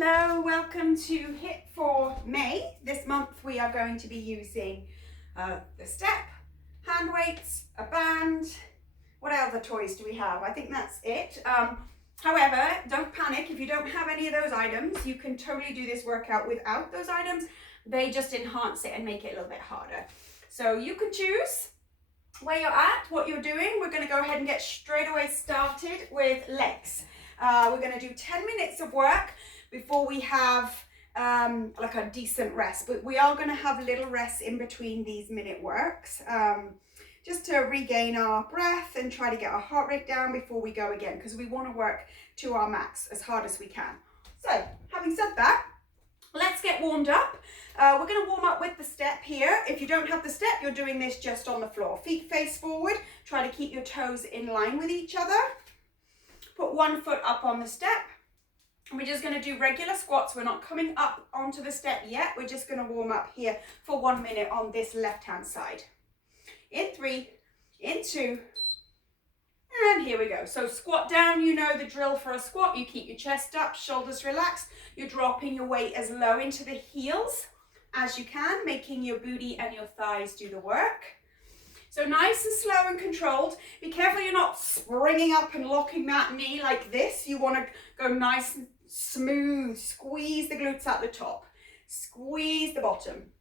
Hello, welcome to HIIT for May. This month we are going to be using the step, hand weights, a band. What other toys do we have? I think that's it. However, don't panic if you don't have any of those items. You can totally do this workout without those items. They just enhance it and make it a little bit harder. So you can choose where you're at, what you're doing. We're going to go ahead and get straight away started with legs. We're going to do 10 minutes of work before we have like a decent rest, but we are going to have little rests in between these minute works, just to regain our breath and try to get our heart rate down before we go again, because we want to work to our max as hard as we can. So having said that, let's get warmed up. We're going to warm up with the step here. If you don't have the step, you're doing this just on the floor. Feet face forward, try to keep your toes in line with each other. Put one foot up on the step. We're just going to do regular squats. We're not coming up onto the step yet. We're just going to warm up here for 1 minute on this left hand side. In 3, in 2, and here we go. So squat down, you know the drill for a squat. You keep your chest up, shoulders relaxed. You're dropping your weight as low into the heels as you can, making your booty and your thighs do the work. So nice and slow and controlled. Be careful you're not springing up and locking that knee like this. You want to go nice and smooth. Squeeze the glutes at the top. Squeeze the bottom.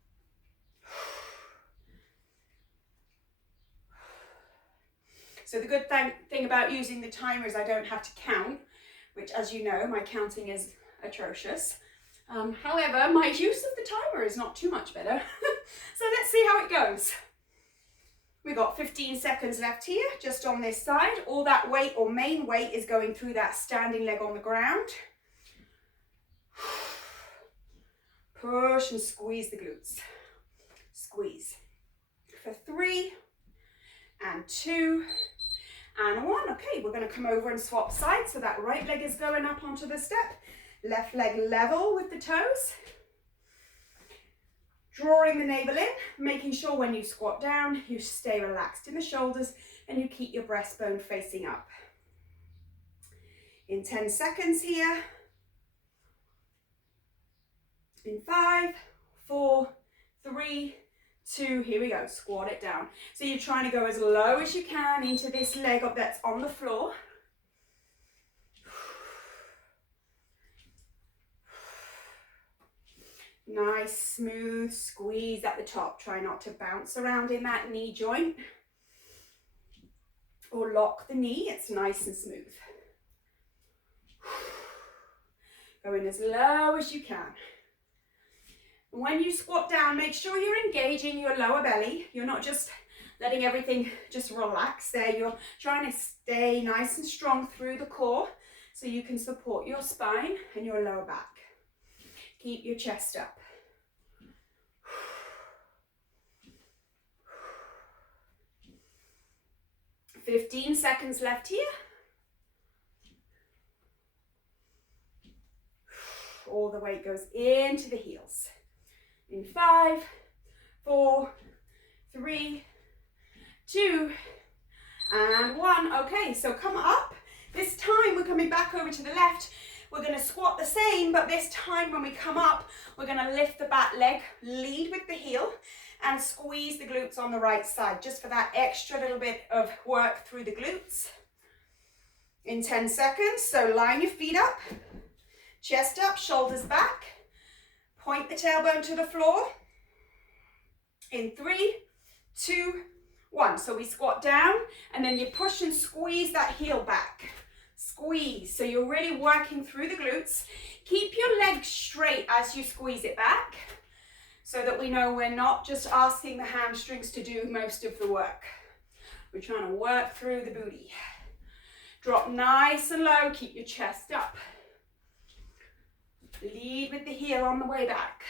So the good thing about using the timer is I don't have to count, which, as you know, my counting is atrocious. However, my use of the timer is not too much better. So let's see how it goes. We've got 15 seconds left here, just on this side. All that weight or main weight is going through that standing leg on the ground. Push and squeeze the glutes. Squeeze. For 3 and 2 and 1. Okay, we're going to come over and swap sides. So that right leg is going up onto the step. Left leg level with the toes. Drawing the navel in, making sure when you squat down, you stay relaxed in the shoulders and you keep your breastbone facing up. In 10 seconds here. In 5, 4, 3, 2, here we go, squat it down. So you're trying to go as low as you can into this leg up that's on the floor. Nice, smooth squeeze at the top. Try not to bounce around in that knee joint or lock the knee. It's nice and smooth. Going as low as you can. When you squat down, make sure you're engaging your lower belly. You're not just letting everything just relax there. You're trying to stay nice and strong through the core so you can support your spine and your lower back. Keep your chest up. 15 seconds left here. All the weight goes into the heels. In 5, 4, 3, 2, and 1. Okay, so come up. This time we're coming back over to the left. We're going to squat the same, but this time when we come up, we're going to lift the back leg, lead with the heel, and squeeze the glutes on the right side, just for that extra little bit of work through the glutes. In 10 seconds, so line your feet up, chest up, shoulders back, point the tailbone to the floor. In 3, 2, 1. So we squat down, and then you push and squeeze that heel back. Squeeze, so you're really working through the glutes. Keep your legs straight as you squeeze it back, so that we know we're not just asking the hamstrings to do most of the work. We're trying to work through the booty. Drop nice and low, keep your chest up. Lead with the heel on the way back.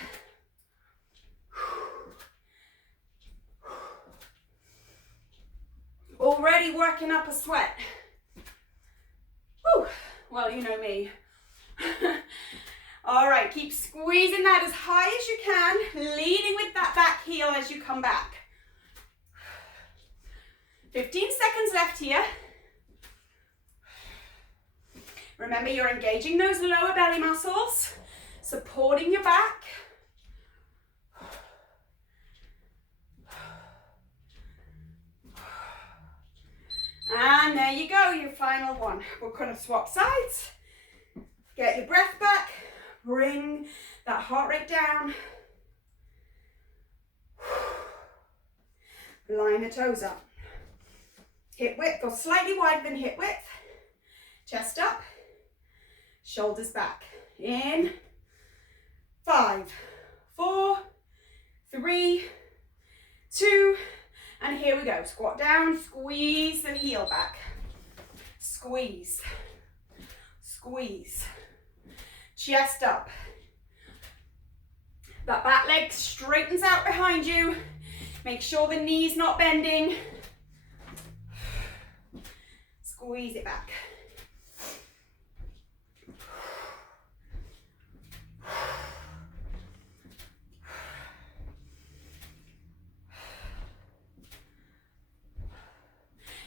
Already working up a sweat. Whew. Well, you know me. All right, keep squeezing that as high as you can, leading with that back heel as you come back. 15 seconds left here. Remember, you're engaging those lower belly muscles. supporting your back. And there you go, your final one. We're going to swap sides. Get your breath back. Bring that heart rate down. Line the toes up. Hip width or slightly wider than hip width. Chest up. Shoulders back. In. 5, 4, 3, 2, and here we go. Squat down, squeeze the heel back. Squeeze. Squeeze. Chest up. That back leg straightens out behind you. Make sure the knee's not bending. Squeeze it back.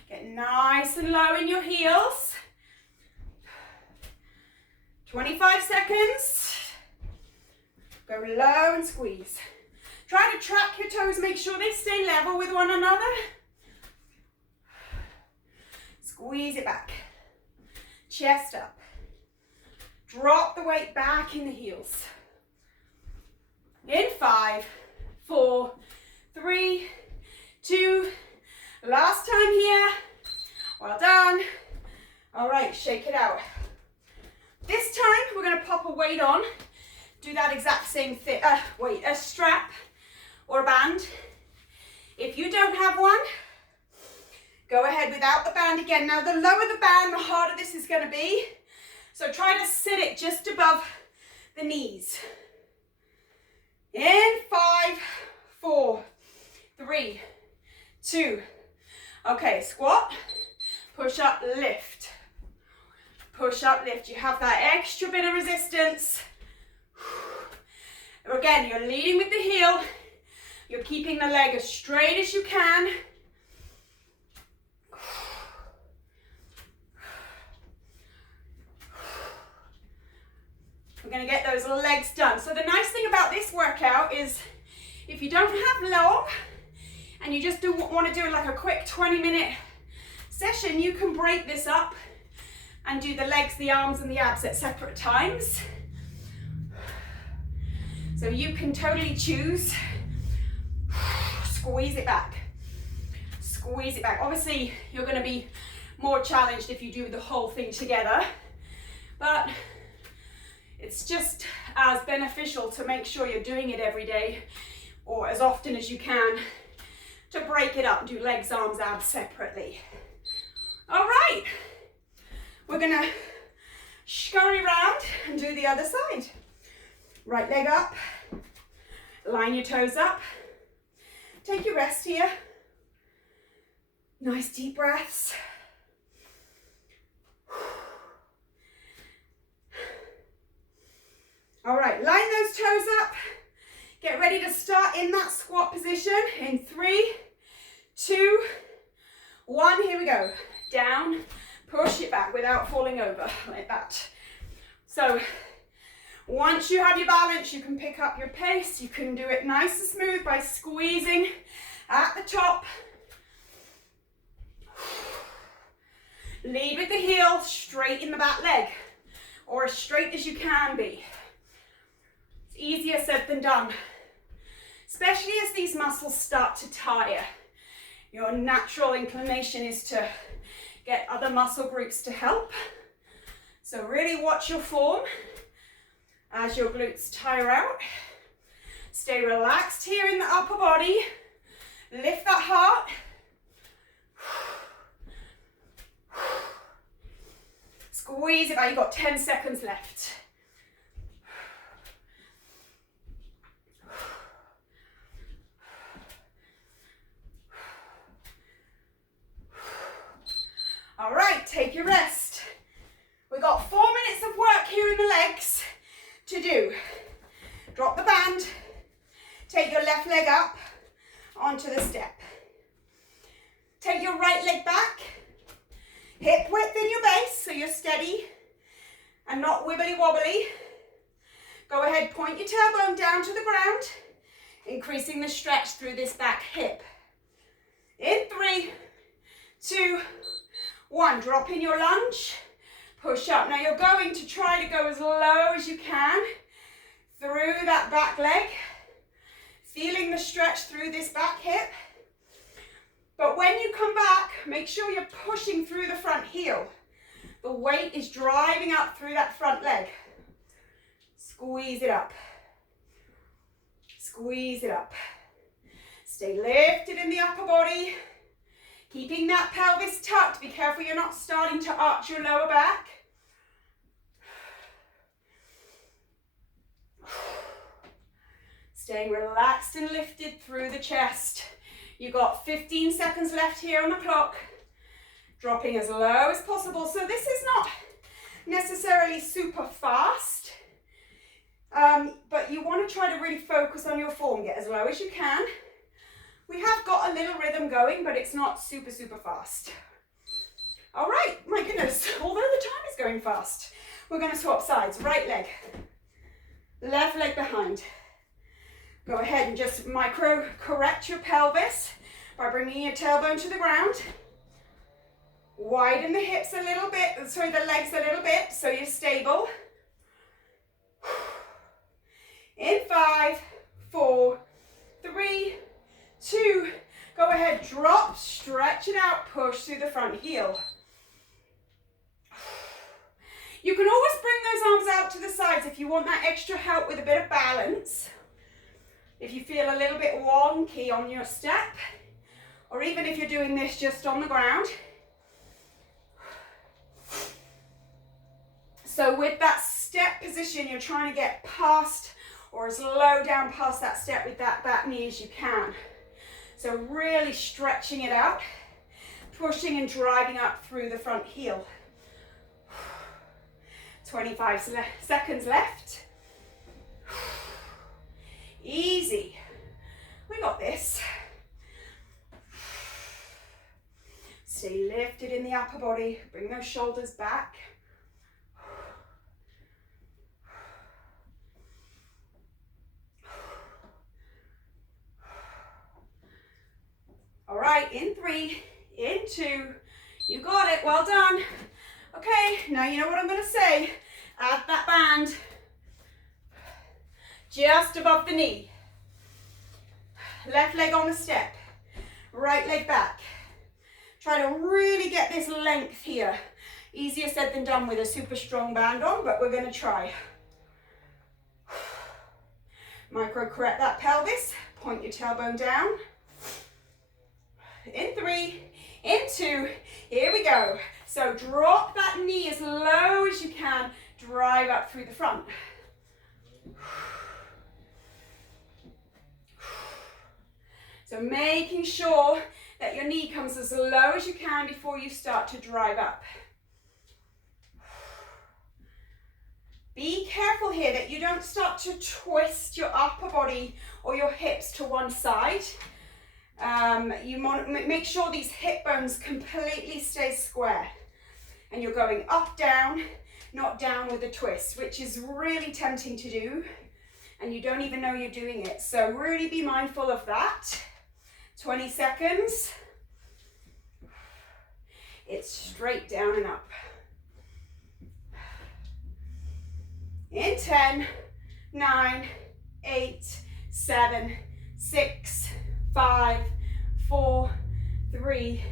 Get nice and low in your heels. 25 seconds. Go low and squeeze. Try to track your toes, make sure they stay level with one another. Squeeze it back. Chest up. Drop the weight back in the heels. In 5, 4, 3, 2, last time here. Well done. All right, shake it out. This time we're going to pop a weight on. Do that exact same thing. A strap or a band. If you don't have one, go ahead without the band again. Now, the lower the band, the harder this is going to be. So try to sit it just above the knees. In 5, 4, 3, 2. Okay, squat, push up, lift. Push up, lift. You have that extra bit of resistance. Again, you're leading with the heel. You're keeping the leg as straight as you can. We're going to get those legs done. So the nice thing about this workout is if you don't have long and you just want to do like a quick 20-minute session, you can break this up and do the legs, the arms, and the abs at separate times. So you can totally choose. Squeeze it back. Squeeze it back. Obviously, you're going to be more challenged if you do the whole thing together, but it's just as beneficial to make sure you're doing it every day or as often as you can to break it up, do legs, arms, abs separately. All right. We're going to scurry around and do the other side. Right leg up, line your toes up, take your rest here, nice deep breaths. All right, line those toes up, get ready to start in that squat position in 3, 2, 1, here we go, down, push it back without falling over, like that. So, once you have your balance, you can pick up your pace. You can do it nice and smooth by squeezing at the top. Lead with the heel, straighten the back leg, or as straight as you can be. It's easier said than done, especially as these muscles start to tire. Your natural inclination is to get other muscle groups to help. So really watch your form as your glutes tire out. Stay relaxed here in the upper body. Lift that heart. Squeeze it out. You've got 10 seconds left. All right, take your rest. We've got 4 minutes of work here in the legs to do. Drop the band, take your left leg up onto the step. Take your right leg back, hip width in your base so you're steady and not wibbly wobbly. Go ahead, point your tailbone down to the ground, increasing the stretch through this back hip. In 3, 2, 1. Drop in your lunge, push up. Now you're going to try to go as low as you can through that back leg, feeling the stretch through this back hip. But when you come back, make sure you're pushing through the front heel. The weight is driving up through that front leg. Squeeze it up. Squeeze it up. Stay lifted in the upper body. Keeping that pelvis tucked. Be careful you're not starting to arch your lower back. Staying relaxed and lifted through the chest. You've got 15 seconds left here on the clock. Dropping as low as possible. So this is not necessarily super fast, but you want to try to really focus on your form. Get as low as you can. We have got a little rhythm going, but it's not super, super fast. All right, my goodness, although the time is going fast, we're going to swap sides. Right leg, left leg behind. Go ahead and just micro correct your pelvis by bringing your tailbone to the ground. Widen the hips a little bit, sorry, the legs a little bit so you're stable. In 5, 4, 3, 2, go ahead, drop, stretch it out, push through the front heel. You can always bring those arms out to the sides if you want that extra help with a bit of balance. If you feel a little bit wonky on your step, or even if you're doing this just on the ground. So with that step position, you're trying to get past or as low down past that step with that back knee as you can. So really stretching it out, pushing and driving up through the front heel. 25 seconds left. Easy. We got this. Stay lifted in the upper body. Bring those shoulders back. All right, in 3, in 2, you got it, well done. Okay, now you know what I'm gonna say. Add that band just above the knee. Left leg on the step, right leg back. Try to really get this length here. Easier said than done with a super strong band on, but we're gonna try. Micro correct that pelvis, point your tailbone down. In 3, in 2, here we go. So drop that knee as low as you can, drive up through the front. So making sure that your knee comes as low as you can before you start to drive up. Be careful here that you don't start to twist your upper body or your hips to one side. You want to make sure these hip bones completely stay square. And you're going up, down, not down with a twist, which is really tempting to do. And you don't even know you're doing it. So really be mindful of that. 20 seconds. It's straight down and up. In 10, 9, 8, 7, 6, 5, 4, 3,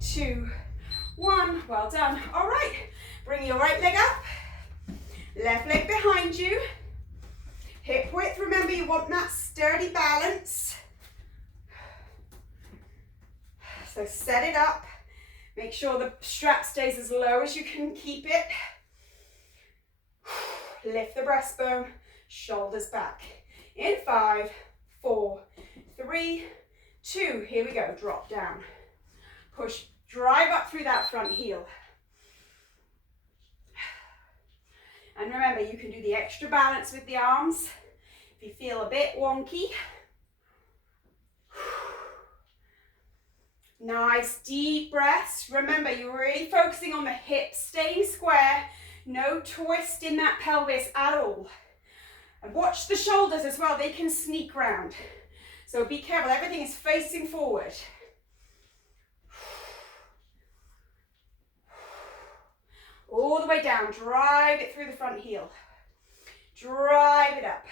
2, 1. Well done. All right. Bring your right leg up. Left leg behind you. Hip width. Remember, you want that sturdy balance. So set it up. Make sure the strap stays as low as you can keep it. Lift the breastbone, shoulders back. In 5, 4, 3, 2. Here we go. Drop down. Push, drive up through that front heel. And remember, you can do the extra balance with the arms if you feel a bit wonky. Nice deep breaths. Remember, you're really focusing on the hips staying square. No twist in that pelvis at all. And watch the shoulders as well, they can sneak round. So be careful, everything is facing forward. All the way down, drive it through the front heel. Drive it up.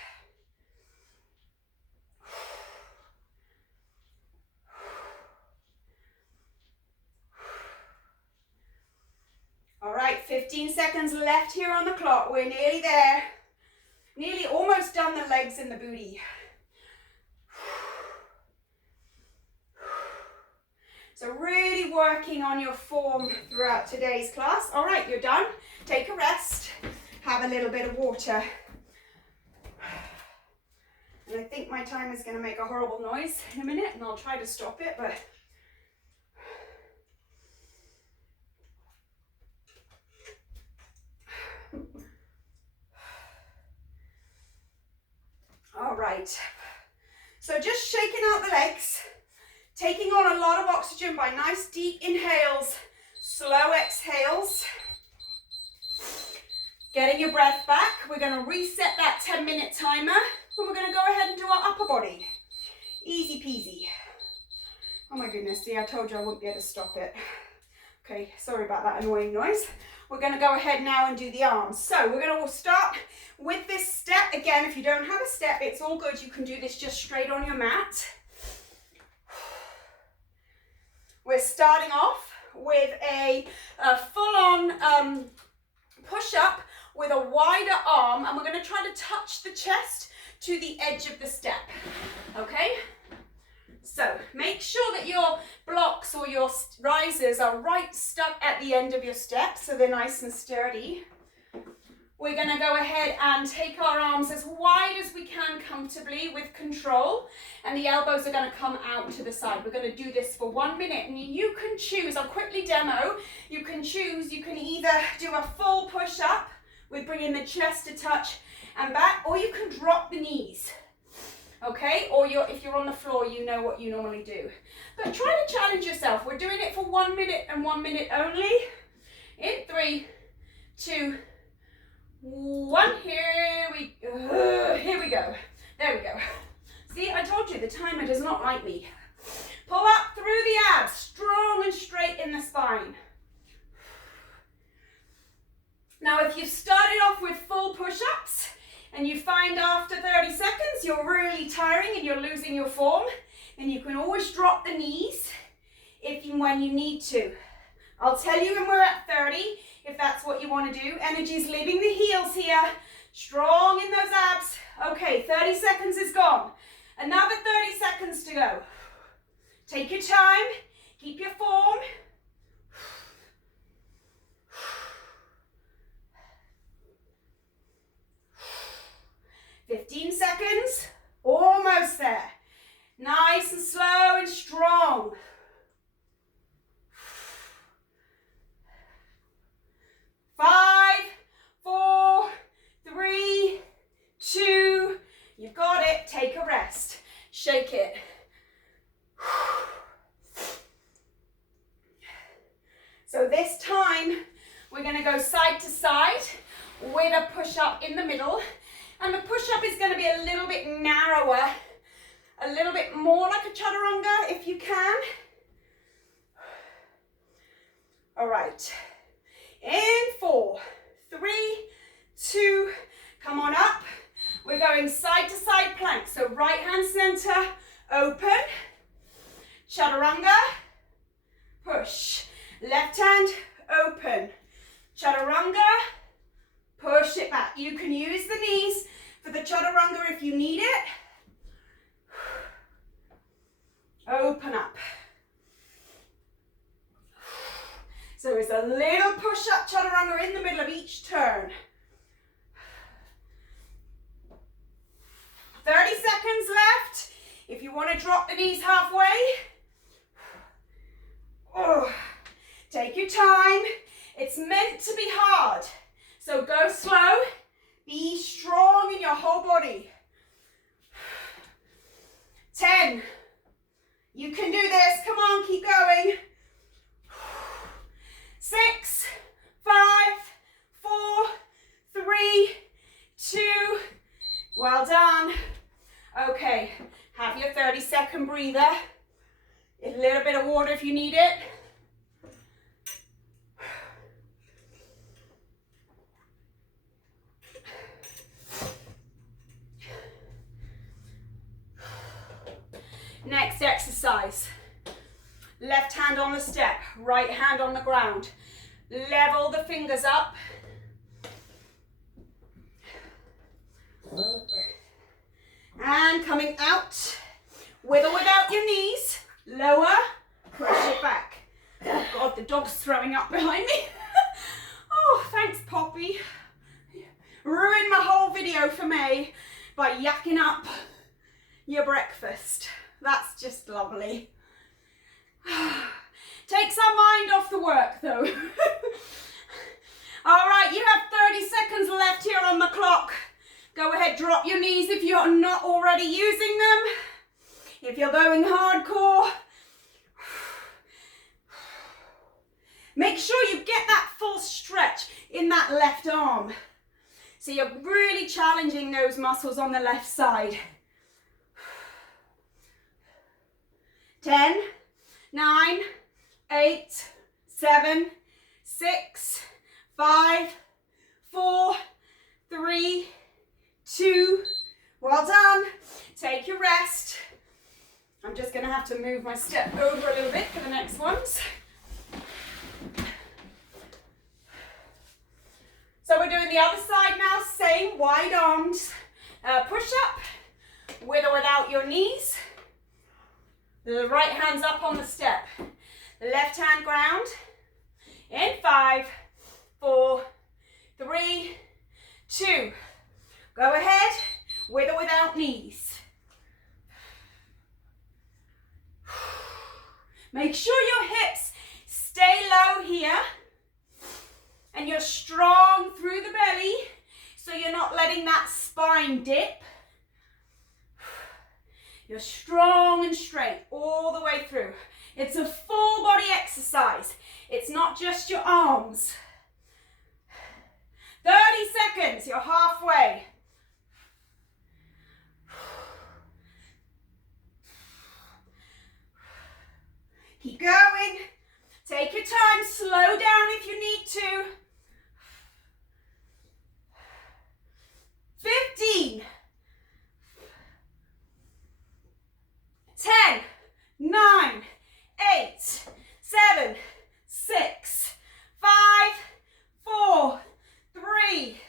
All right, 15 seconds left here on the clock. We're nearly there. Nearly almost done the legs and the booty. So really working on your form throughout today's class. All right, you're done. Take a rest. Have a little bit of water. And I think my timer is going to make a horrible noise in a minute, and I'll try to stop it, but... All right, so just shaking out the legs, taking on a lot of oxygen by nice deep inhales, slow exhales, getting your breath back. We're going to reset that 10-minute timer, and we're going to go ahead and do our upper body. Easy peasy. Oh my goodness, see, I told you I wouldn't be able to stop it. Okay, sorry about that annoying noise. We're going to go ahead now and do the arms. So we're going to start with this step. Again, if you don't have a step, it's all good. You can do this just straight on your mat. We're starting off with a full-on push-up with a wider arm, and we're going to try to touch the chest to the edge of the step. Okay? So make sure that your blocks or your risers are right stuck at the end of your step, so they're nice and sturdy. We're going to go ahead and take our arms as wide as we can comfortably with control, and the elbows are going to come out to the side. We're going to do this for 1 minute, and you can choose, I'll quickly demo, you can choose, you can either do a full push-up with bringing the chest to touch and back, or you can drop the knees. Okay, or if you're on the floor, you know what you normally do. But try to challenge yourself. We're doing it for 1 minute and 1 minute only. In 3, 2, 1. Here we go. There we go. See, I told you the timer does not like me. Pull up through the abs, strong and straight in the spine. Now, if you've started off with full push-ups, and you find after 30 seconds you're really tiring and you're losing your form, then you can always drop the knees when you need to. I'll tell you when we're at 30 if that's what you want to do. Energy's leaving the heels here, strong in those abs. Okay, 30 seconds is gone. Another 30 seconds to go. Take your time, keep your form. 15 seconds, almost there. Nice and slow and strong. 5, 4, 3, 2, you've got it. Take a rest. Shake it. So this time, we're going to go side to side with a push-up in the middle. And the push-up is going to be a little bit narrower, a little bit more like a chaturanga if you can. All right. In 4, 3, 2, come on up. We're going side to side plank. So right hand center, open, chaturanga, push. Left hand, open, chaturanga, push it back. You can use the knees for the chaturanga if you need it. Open up. So it's a little push-up chaturanga in the middle of each turn. 30 seconds left. If you want to drop the knees halfway. Oh, take your time. It's meant to be hard. So go slow, be strong in your whole body. 10, you can do this, come on, keep going. 6, 5, 4, 3, 2, Well done. Okay, have your 30-second breather. A little bit of water if you need it. Next exercise. Left hand on the step, right hand on the ground. Level the fingers up. And coming out, with or without your knees, lower, push it back. Oh God, the dog's throwing up behind me. Oh, thanks Poppy. Ruined my whole video for May by yakking up your breakfast. That's just lovely. Takes our mind off the work though. All right, you have 30 seconds left here on the clock. Go ahead, drop your knees if you're not already using them. If you're going hardcore, make sure you get that full stretch in that left arm. So you're really challenging those muscles on the left side. 10, 9, 8, 7, 6, 5, 4, 3, 2, well done. Take your rest. I'm just going to have to move my step over a little bit for the next ones. So we're doing the other side now, same wide arms. Push up with or without your knees. The right hand's up on the step. The left hand ground. In 5, 4, 3, 2. Go ahead, with or without knees. Make sure your hips stay low here and you're strong through the belly so you're not letting that spine dip. You're strong and straight all the way through. It's a full body exercise. It's not just your arms. 30 seconds, you're halfway. Keep going. Take your time, slow down if you need to. 15. 10, 9, 8, 7, 6, 5, 4, 3,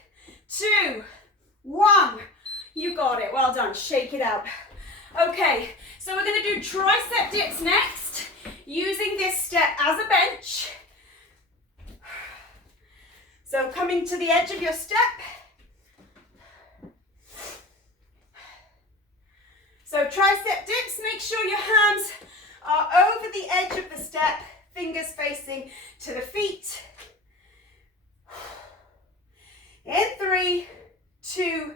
2, 1. You got it. Well done. Shake it out. Okay, so we're going to do tricep dips next, using this step as a bench. So coming to the edge of your step. So tricep dips, make sure your hands are over the edge of the step, fingers facing to the feet. In 3, 2,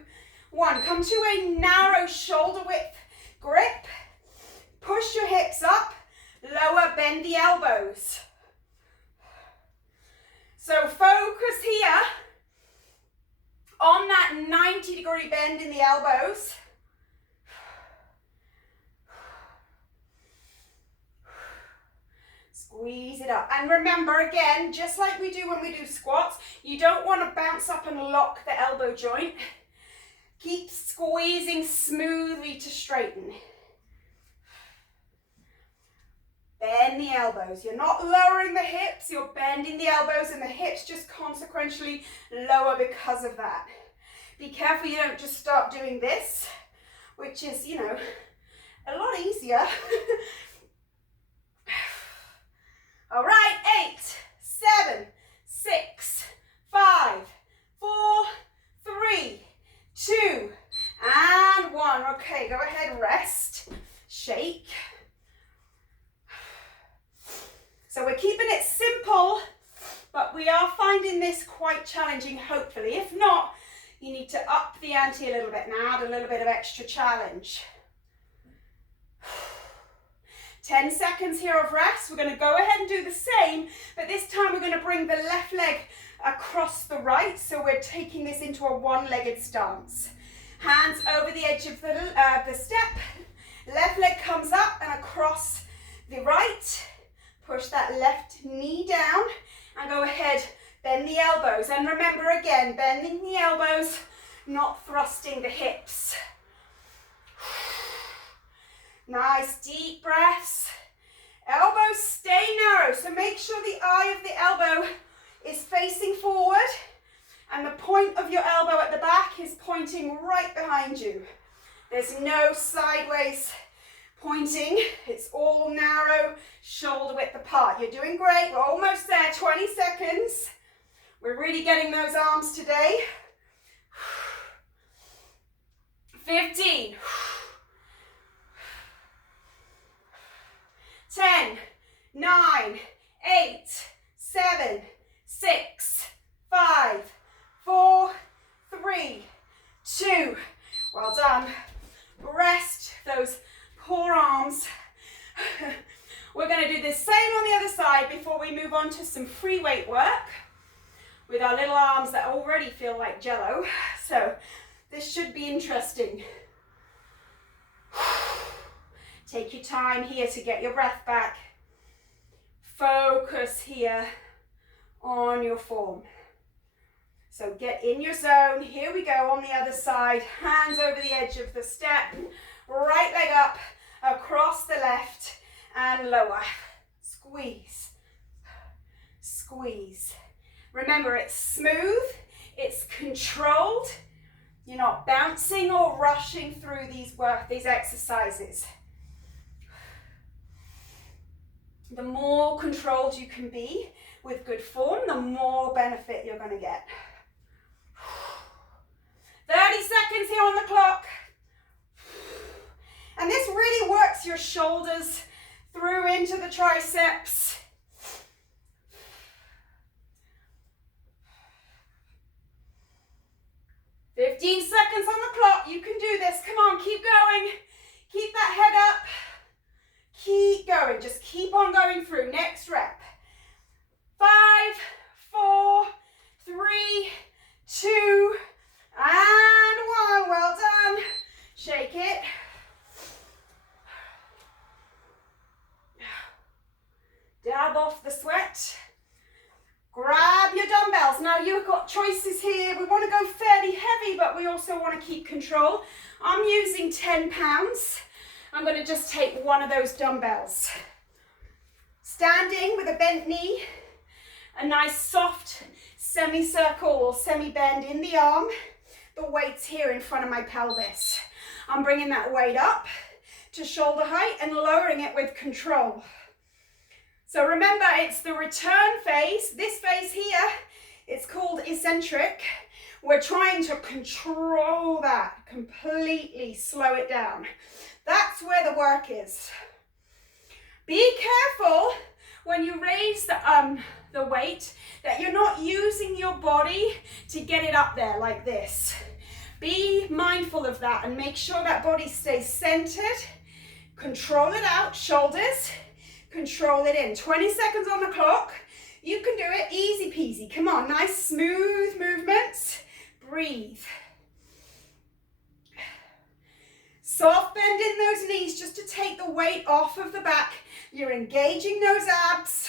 1. Come to a narrow shoulder width grip. Push your hips up, lower, bend the elbows. So focus here on that 90-degree bend in the elbows. Squeeze it up. And remember, again, just like we do when we do squats, you don't want to bounce up and lock the elbow joint. Keep squeezing smoothly to straighten. Bend the elbows. You're not lowering the hips, you're bending the elbows, and the hips just consequentially lower because of that. Be careful you don't just start doing this, which is, you know, a lot easier. All right, 8, 7, 6, 5, 4, 3, 2, and 1. Okay, go ahead, rest, shake. So we're keeping it simple, but we are finding this quite challenging, hopefully. If not, you need to up the ante a little bit and add a little bit of extra challenge. 10 seconds here of rest. We're going to go ahead and do the same, but this time we're going to bring the left leg across the right, so we're taking this into a one-legged stance. Hands over the edge of the step. Left leg comes up and across the right. Push that left knee down and go ahead, bend the elbows. And remember again, bending the elbows, not thrusting the hips. Nice deep breaths. Elbows stay narrow, so make sure the eye of the elbow is facing forward and the point of your elbow at the back is pointing right behind you. There's no sideways pointing, it's all narrow, shoulder width apart. You're doing great, we're almost there, 20 seconds. We're really getting those arms today. 15. 10, 9, 8, 7, 6, 5, 4, 3, 2. Well done. Rest those poor arms. We're going to do the same on the other side before we move on to some free weight work with our little arms that already feel like jello. So this should be interesting. Take your time here to get your breath back. Focus here on your form. So get in your zone. Here we go on the other side. Hands over the edge of the step. Right leg up, across the left and lower. Squeeze. Squeeze. Remember, it's smooth, it's controlled. You're not bouncing or rushing through these exercises. The more controlled you can be with good form, the more benefit you're going to get. 30 seconds here on the clock. And this really works your shoulders through into the triceps. "15 seconds on the clock. You can do this. Come on, keep going. Keep that head up. Keep going. Just keep on going through. Next rep. 5, 4, 3, 2, and 1. Well done. Shake it. Dab off the sweat. Grab your dumbbells. Now you've got choices here. We want to go fairly heavy, but we also want to keep control. I'm using 10 pounds. I'm going to just take one of those dumbbells. Standing with a bent knee, a nice soft semicircle or semi-bend in the arm. The weight's here in front of my pelvis. I'm bringing that weight up to shoulder height and lowering it with control. So remember, it's the return phase. This phase here, it's called eccentric. We're trying to control that, completely slow it down. That's where the work is. Be careful when you raise the weight that you're not using your body to get it up there like this. Be mindful of that and make sure that body stays centered. Control it out, shoulders. Control it in. 20 seconds on the clock. You can do it easy peasy. Come on, nice smooth movements. Breathe. Soft bend in those knees just to take the weight off of the back. You're engaging those abs.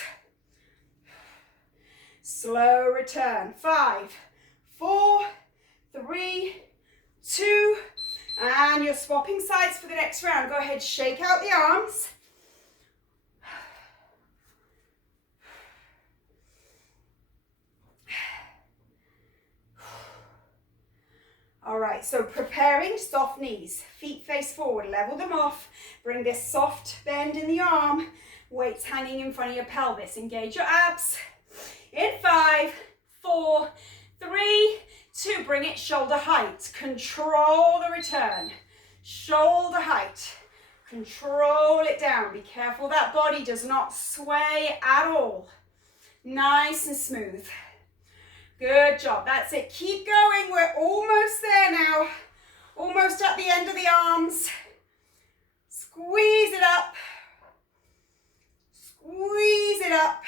Slow return. 5, 4, 3, 2, and you're swapping sides for the next round. Go ahead, shake out the arms. All right, so preparing soft knees, feet face forward, level them off, bring this soft bend in the arm, weights hanging in front of your pelvis, engage your abs. In 5, 4, 3, 2, bring it shoulder height, control the return, shoulder height, control it down, be careful that body does not sway at all, nice and smooth. Good job, that's it. Keep going, we're almost there now. Almost at the end of the arms. Squeeze it up. Squeeze it up.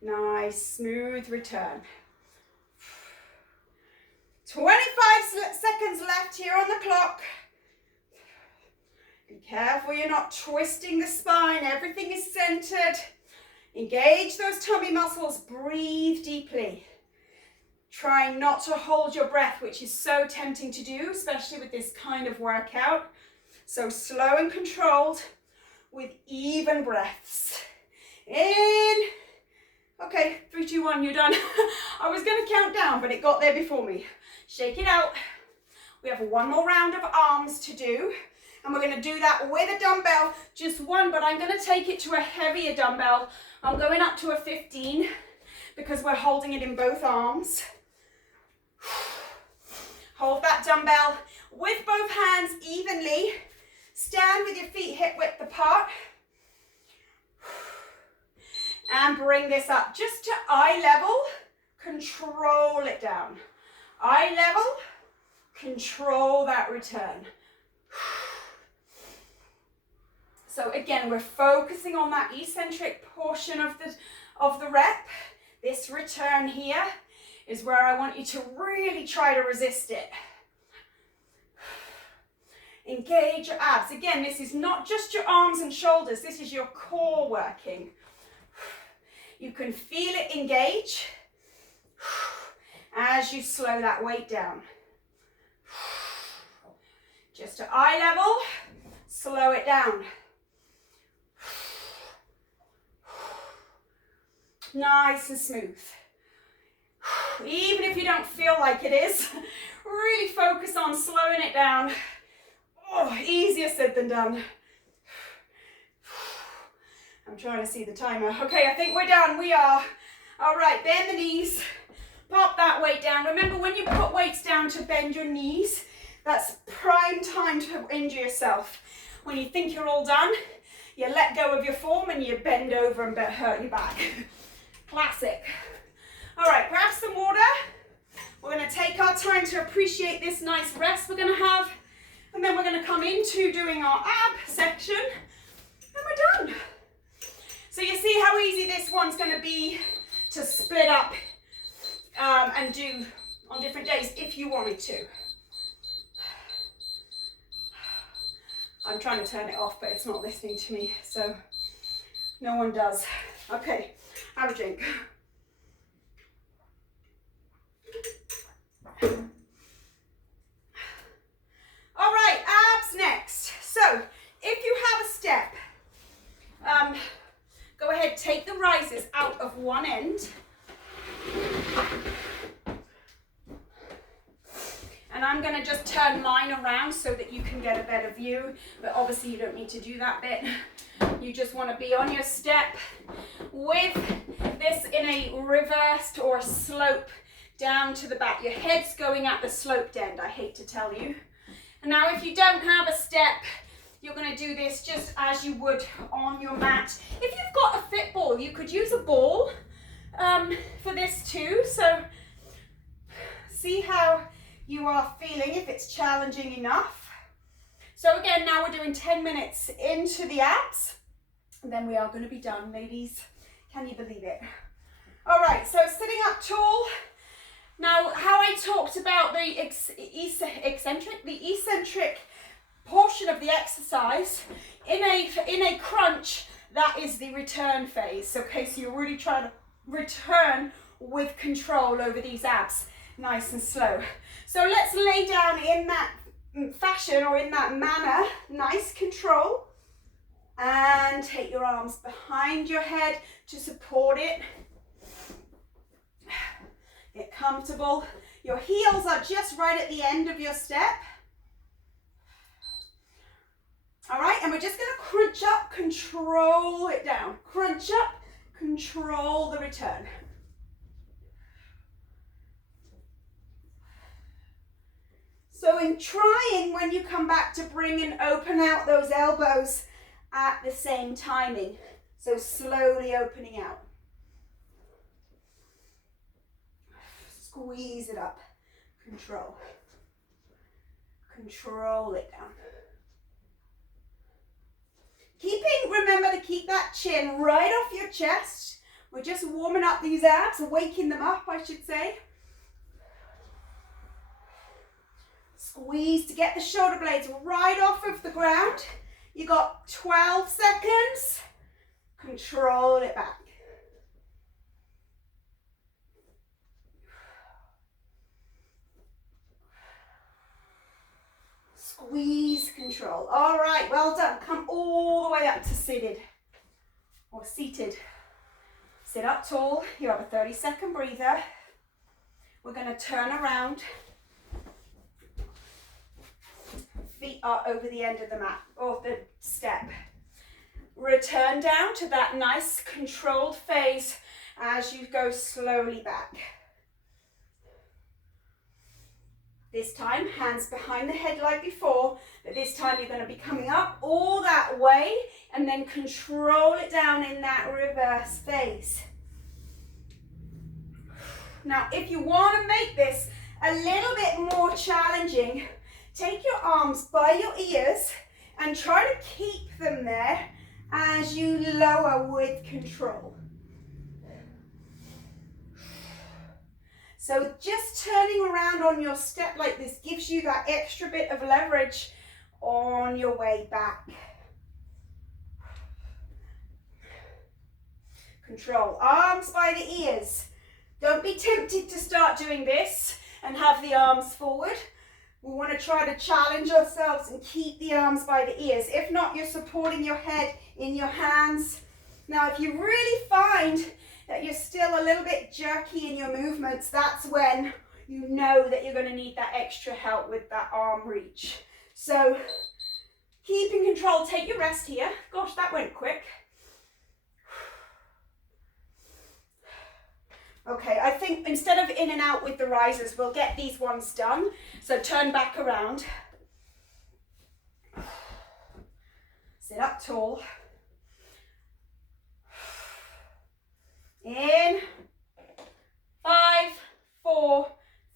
Nice, smooth return. 25 seconds left here on the clock. Be careful you're not twisting the spine. Everything is centered. Engage those tummy muscles. Breathe deeply. Trying not to hold your breath, which is so tempting to do, especially with this kind of workout. So slow and controlled with even breaths. In. Okay, 3, 2, 1, you're done. I was going to count down, but it got there before me. Shake it out. We have one more round of arms to do. And we're going to do that with a dumbbell, just one, but I'm going to take it to a heavier dumbbell. I'm going up to a 15 because we're holding it in both arms. Hold that dumbbell with both hands evenly. Stand with your feet hip width apart. And bring this up just to eye level. Control it down. Eye level. Control that return. So again, we're focusing on that eccentric portion of the rep. This return here is where I want you to really try to resist it. Engage your abs. Again, this is not just your arms and shoulders. This is your core working. You can feel it engage as you slow that weight down. Just to eye level, slow it down. Nice and smooth. Even if you don't feel like it is, really focus on slowing it down. Oh, easier said than done. I'm trying to see the timer. Okay, I think we're done. We are. All right, bend the knees. Pop that weight down. Remember, when you put weights down to bend your knees, that's prime time to injure yourself. When you think you're all done, you let go of your form and you bend over and hurt your back. Classic. All right, grab some water. We're going to take our time to appreciate this nice rest we're going to have. And then we're going to come into doing our ab section. And we're done. So you see how easy this one's going to be to split up and do on different days if you wanted to. I'm trying to turn it off, but it's not listening to me, so no one does. Okay, have a drink. All right, abs next. So if you have a step, go ahead, take the risers out of one end. And I'm going to just turn mine around so that you can get a better view. But obviously you don't need to do that bit. You just want to be on your step with this in a reversed or slope down to the back. Your head's going at the sloped end, I hate to tell you. And now if you don't have a step, you're going to do this just as you would on your mat. If you've got a fit ball, you could use a ball for this too. So see how you are feeling, if it's challenging enough. So again, now we're doing 10 minutes into the abs, and then we are going to be done, ladies. Can you believe it? All right, so sitting up tall. Now, how I talked about the eccentric portion of the exercise, in a crunch, that is the return phase. Okay, so you're really trying to return with control over these abs, nice and slow. So let's lay down in that fashion or in that manner, nice control, and take your arms behind your head to support it. Get comfortable. Your heels are just right at the end of your step. All right, and we're just going to crunch up, control it down. Crunch up, control the return. So in trying, when you come back, to bring and open out those elbows at the same timing. So slowly opening out. Squeeze it up. Control. Control it down. Remember to keep that chin right off your chest We're just warming up these abs, waking them up, I should say. Squeeze to get the shoulder blades right off of the ground. You got 12 seconds. Control it back. Squeeze, control. All right, well done. Come all the way up to seated or seated. Sit up tall. You have a 30-second breather. We're going to turn around. Feet are over the end of the mat or the step. Return down to that nice controlled phase as you go slowly back. This time, hands behind the head like before, but this time you're going to be coming up all that way and then control it down in that reverse phase. Now, if you want to make this a little bit more challenging, take your arms by your ears and try to keep them there as you lower with control. So just turning around on your step like this gives you that extra bit of leverage on your way back. Control, arms by the ears. Don't be tempted to start doing this and have the arms forward. We want to try to challenge ourselves and keep the arms by the ears. If not, you're supporting your head in your hands. Now, if you really find that you're still a little bit jerky in your movements, that's when you know that you're going to need that extra help with that arm reach. So keep in control, take your rest here. Gosh, that went quick. Okay, I think instead of in and out with the risers, we'll get these ones done. So turn back around. Sit up tall. In 5, 4,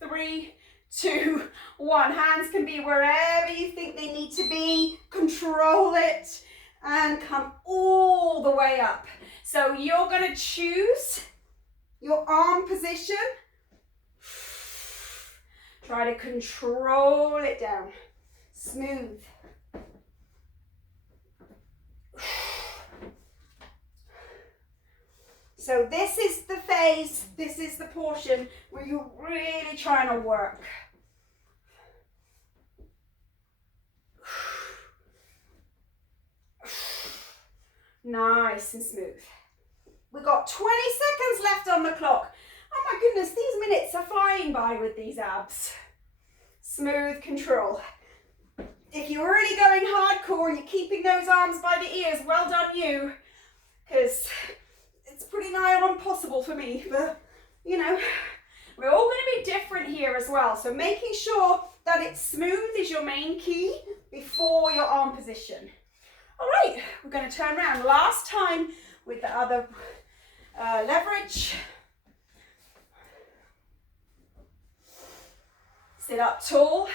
3, 2, 1. Hands can be wherever you think they need to be. Control it and come all the way up. So you're going to choose your arm position. Try to control it down. Smooth. So this is the phase, this is the portion where you're really trying to work. Nice and smooth. We've got 20 seconds left on the clock. Oh my goodness, these minutes are flying by with these abs. Smooth control. If you're really going hardcore and you're keeping those arms by the ears, well done you, because it's pretty nigh on impossible for me, but you know, we're all going to be different here as well. So making sure that it's smooth is your main key before your arm position. All right, we're going to turn around. Last time with the other leverage. Sit up tall.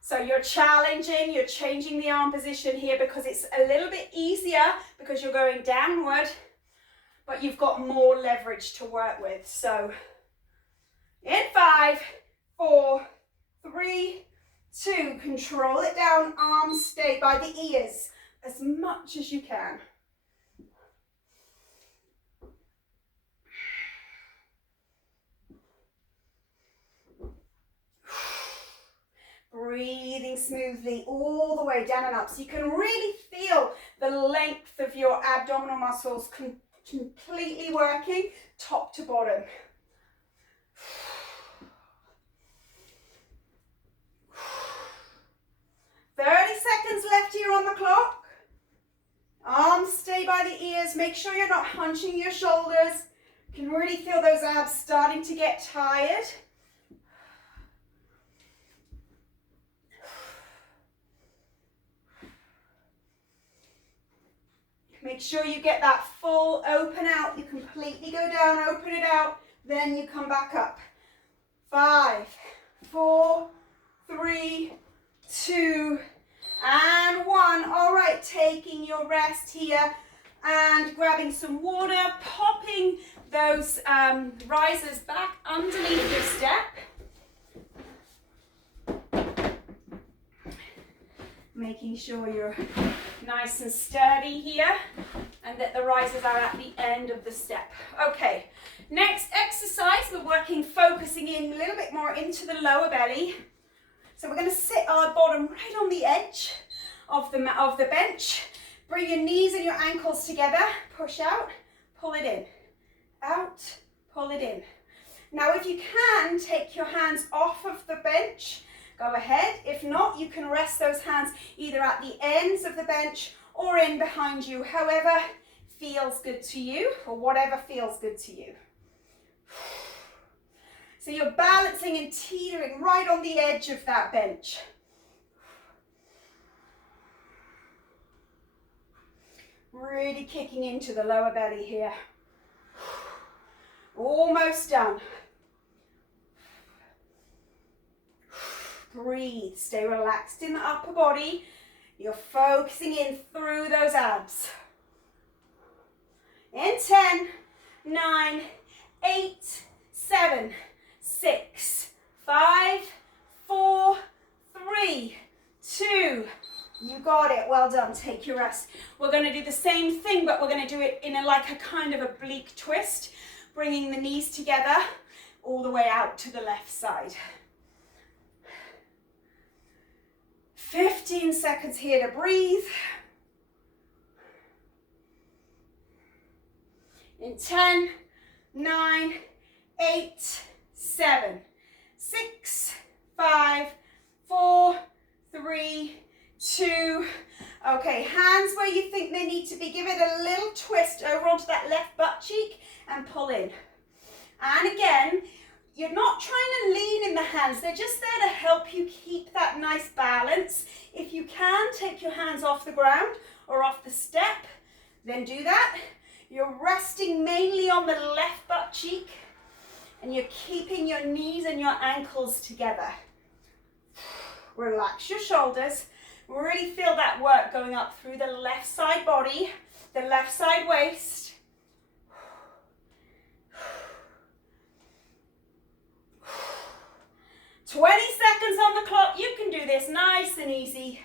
So you're challenging, you're changing the arm position here because it's a little bit easier because you're going downward, but you've got more leverage to work with. So in 5, 4, 3, 2, control it down, arms stay by the ears as much as you can. Breathing smoothly all the way down and up, so you can really feel the length of your abdominal muscles completely working top to bottom. Seconds left here on the clock. Arms stay by the ears. Make sure you're not hunching your shoulders. You can really feel those abs starting to get tired. Make sure you get that full open out. You completely go down, open it out, then you come back up. 5, 4, 3, 2, and 1. All right, taking your rest here. and grabbing some water, popping those risers back underneath your step. Making sure you're nice and sturdy here and that the risers are at the end of the step. Okay, next exercise, we're focusing in a little bit more into the lower belly. So we're going to sit our bottom right on the edge of the bench. Bring your knees and your ankles together. Push out, pull it in. Out, pull it in. Now if you can, take your hands off of the bench. Go ahead. If not, you can rest those hands either at the ends of the bench or in behind you, however feels good to you, or whatever feels good to you. So you're balancing and teetering right on the edge of that bench. Really kicking into the lower belly here. Almost done. Breathe, stay relaxed in the upper body. You're focusing in through those abs. In 10, 9, 8, 7, 6, 5, 4, 3, 2. You got it, well done, take your rest. We're gonna do the same thing, but we're gonna do it in like a kind of a bleak twist, bringing the knees together all the way out to the left side. 15 seconds here to breathe. In 10, 9, 8, 7, 6, 5, 4, 3, 2. Okay, hands where you think they need to be. Give it a little twist over onto that left butt cheek and pull in. And again, you're not trying to lean in the hands. They're just there to help you keep that nice balance. If you can, take your hands off the ground or off the step, then do that. You're resting mainly on the left butt cheek and you're keeping your knees and your ankles together. Relax your shoulders. Really feel that work going up through the left side body, the left side waist. 20 seconds on the clock. You can do this nice and easy.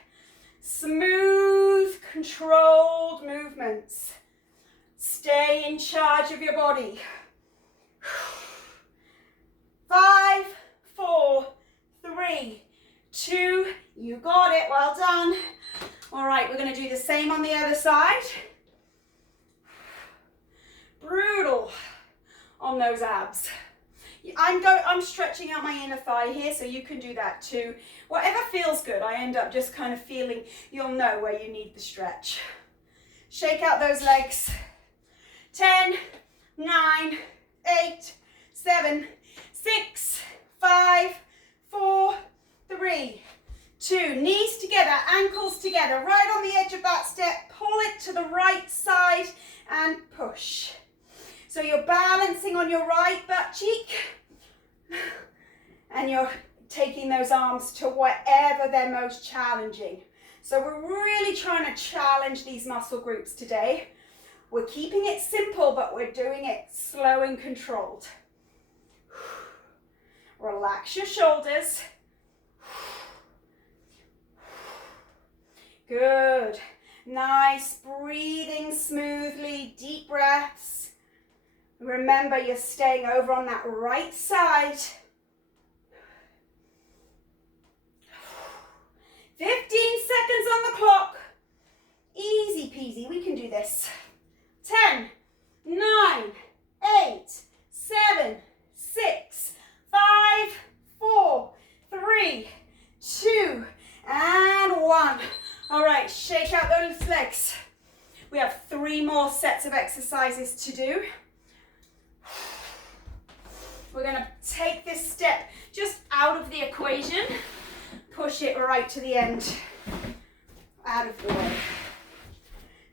Smooth, controlled movements. Stay in charge of your body. 5, 4, 3, 2. You got it. Well done. All right, we're going to do the same on the other side. Brutal on those abs. I'm stretching out my inner thigh here, so you can do that too. Whatever feels good. I end up just kind of feeling, you'll know where you need the stretch. Shake out those legs. 10, 9, 8, 7, 6, 5, 4, 3, 2. Knees together, ankles together, right on the edge of that step. Pull it to the right side and push. So you're balancing on your right butt cheek and you're taking those arms to wherever they're most challenging. So we're really trying to challenge these muscle groups today. We're keeping it simple, but we're doing it slow and controlled. Relax your shoulders. Good. Nice, breathing smoothly, deep breaths. Remember, you're staying over on that right side. 15 seconds on the clock. Easy peasy, we can do this. 10, 9, 8, 7, 6, 5, 4, 3, 2, and 1. All right, shake out those legs. We have 3 more sets of exercises to do. We're going to take this step just out of the equation, push it right to the end, out of the way.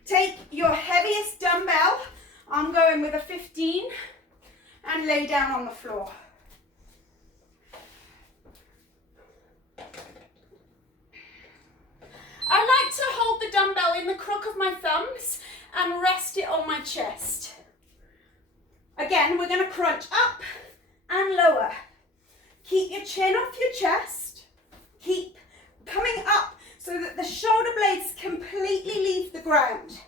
Take your heaviest dumbbell, I'm going with a 15, and lay down on the floor. I like to hold the dumbbell in the crook of my thumbs and rest it on my chest. Again, we're going to crunch up and lower. Keep your chin off your chest. Keep coming up so that the shoulder blades completely leave the ground.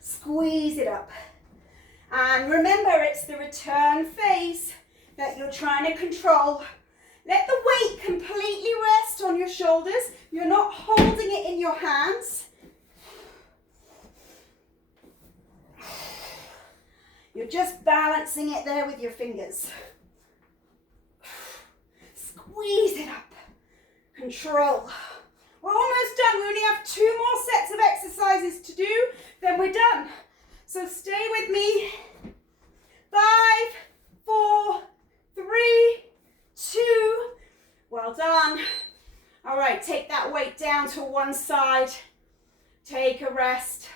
Squeeze it up. And remember, it's the return phase that you're trying to control. Let the weight completely rest on your shoulders. You're not holding it in your hands. You're just balancing it there with your fingers. Squeeze it up. Control. We're almost done. We only have 2 more sets of exercises to do, then we're done. So stay with me. 5, 4, 3, 2. Well done. All right, take that weight down to one side. Take a rest.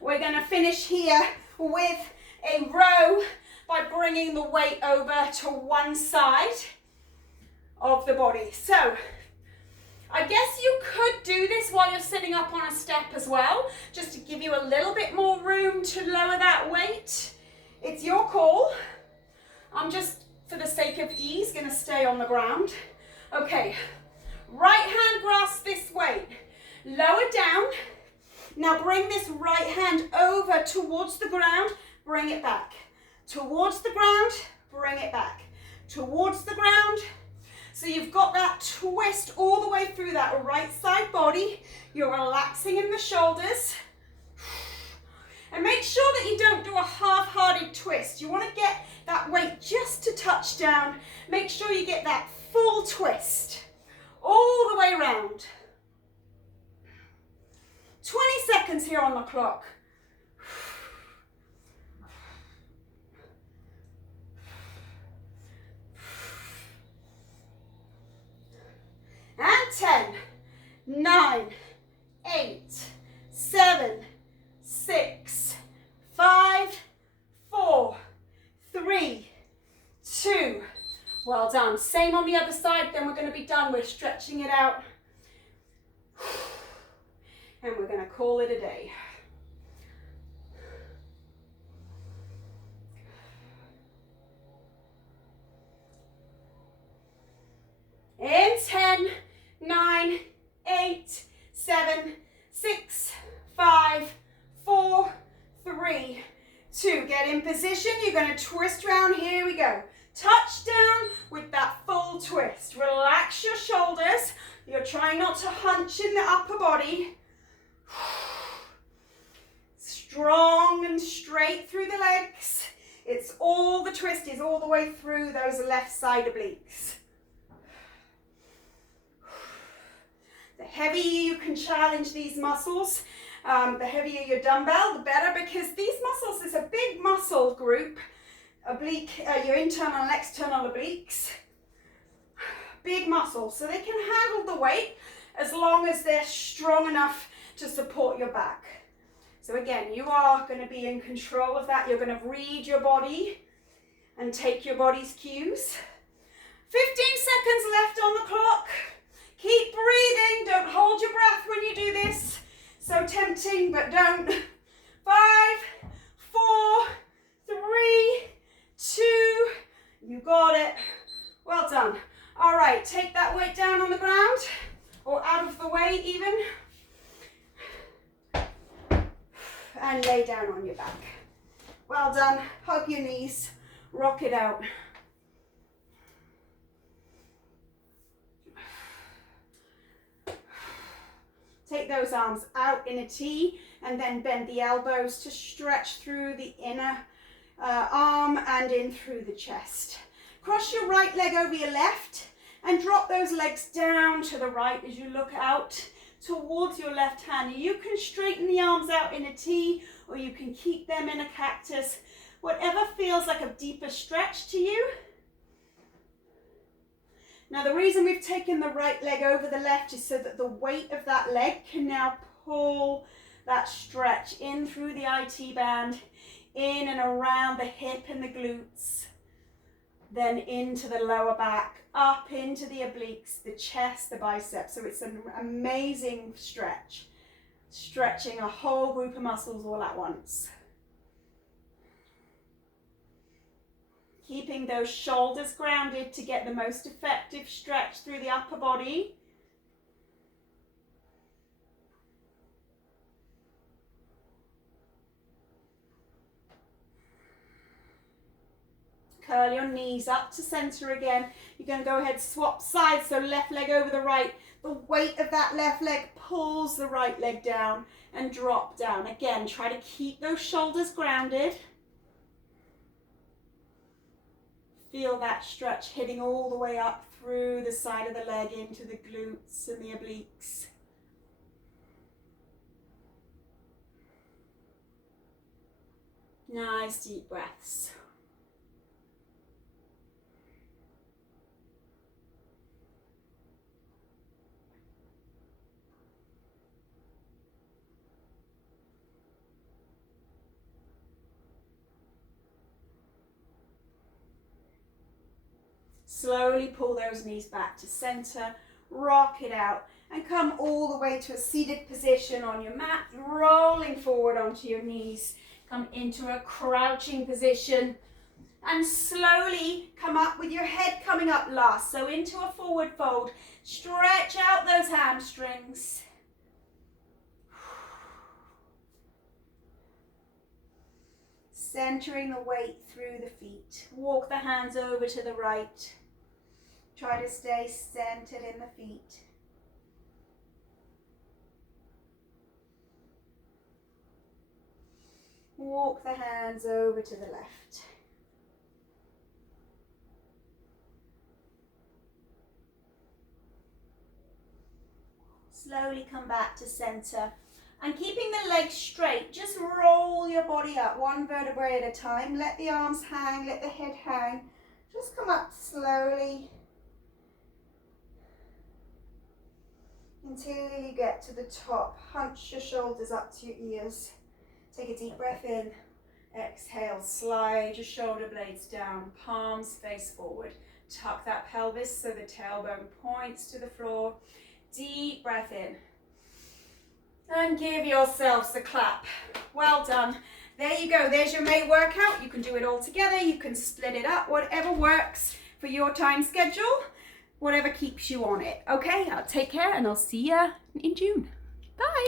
We're going to finish here with a row by bringing the weight over to one side of the body. So I guess you could do this while you're sitting up on a step as well, just to give you a little bit more room to lower that weight. It's your call. I'm just, for the sake of ease, going to stay on the ground. Okay, right hand grasps this weight. Lower down. Now bring this right hand over towards the ground. Bring it back. Towards the ground. Bring it back. Towards the ground. So you've got that twist all the way through that right side body. You're relaxing in the shoulders. And make sure that you don't do a half-hearted twist. You want to get that weight just to touch down. Make sure you get that full twist all the way around. 20 seconds here on the clock. And 10, 9, 8, 7, 6, 5, 4, 3, 2. Well done. Same on the other side, then we're going to be done. We're stretching it out. And we're going to call it a day. In 10, 9, 8, 7, 6, 5, 4, 3, 2. Get in position. You're going to twist around. Here we go. Touch down with that full twist. Relax your shoulders. You're trying not to hunch in the upper body. Strong and straight through the legs. It's all, the twist is all the way through those left side obliques. The heavier you can challenge these muscles, the heavier your dumbbell, the better, because these muscles is a big muscle group. Oblique, your internal and external obliques. Big muscles, so they can handle the weight as long as they're strong enough to support your back. So again, you are going to be in control of that. You're going to read your body and take your body's cues. 15 seconds left on the clock. Keep breathing. Don't hold your breath when you do this. So tempting, but don't. 5, 4, 3, 2. You got it. Well done. All right, take that weight down on the ground or out of the way even. And lay down on your back. Well done. Hug your knees. Rock it out. Take those arms out in a T and then bend the elbows to stretch through the inner arm and in through the chest. Cross your right leg over your left and drop those legs down to the right as you look out towards your left hand. You can straighten the arms out in a T or you can keep them in a cactus, whatever feels like a deeper stretch to you. Now the reason we've taken the right leg over the left is so that the weight of that leg can now pull that stretch in through the IT band, in and around the hip and the glutes. then into the lower back, up into the obliques, the chest, the biceps. So it's an amazing stretch, stretching a whole group of muscles all at once. Keeping those shoulders grounded to get the most effective stretch through the upper body. Curl your knees up to center again. You're going to go ahead, swap sides, so left leg over the right. The weight of that left leg pulls the right leg down and drop down. Again, try to keep those shoulders grounded. Feel that stretch hitting all the way up through the side of the leg into the glutes and the obliques. Nice deep breaths. Slowly pull those knees back to center, rock it out, and come all the way to a seated position on your mat, rolling forward onto your knees. Come into a crouching position, and slowly come up with your head coming up last. So into a forward fold, stretch out those hamstrings. Centering the weight through the feet. Walk the hands over to the right. Try to stay centered in the feet. Walk the hands over to the left. Slowly come back to center. And keeping the legs straight, just roll your body up one vertebrae at a time. Let the arms hang, let the head hang. Just come up slowly until you get to the top. Hunch your shoulders up to your ears. Take a deep breath in. Exhale, slide your shoulder blades down, palms face forward. Tuck that pelvis so the tailbone points to the floor. Deep breath in. And give yourselves a clap. Well done. There you go. There's your May workout. You can do it all together. You can split it up. Whatever works for your time schedule. Whatever keeps you on it. Okay, I'll take care and I'll see you in June. Bye.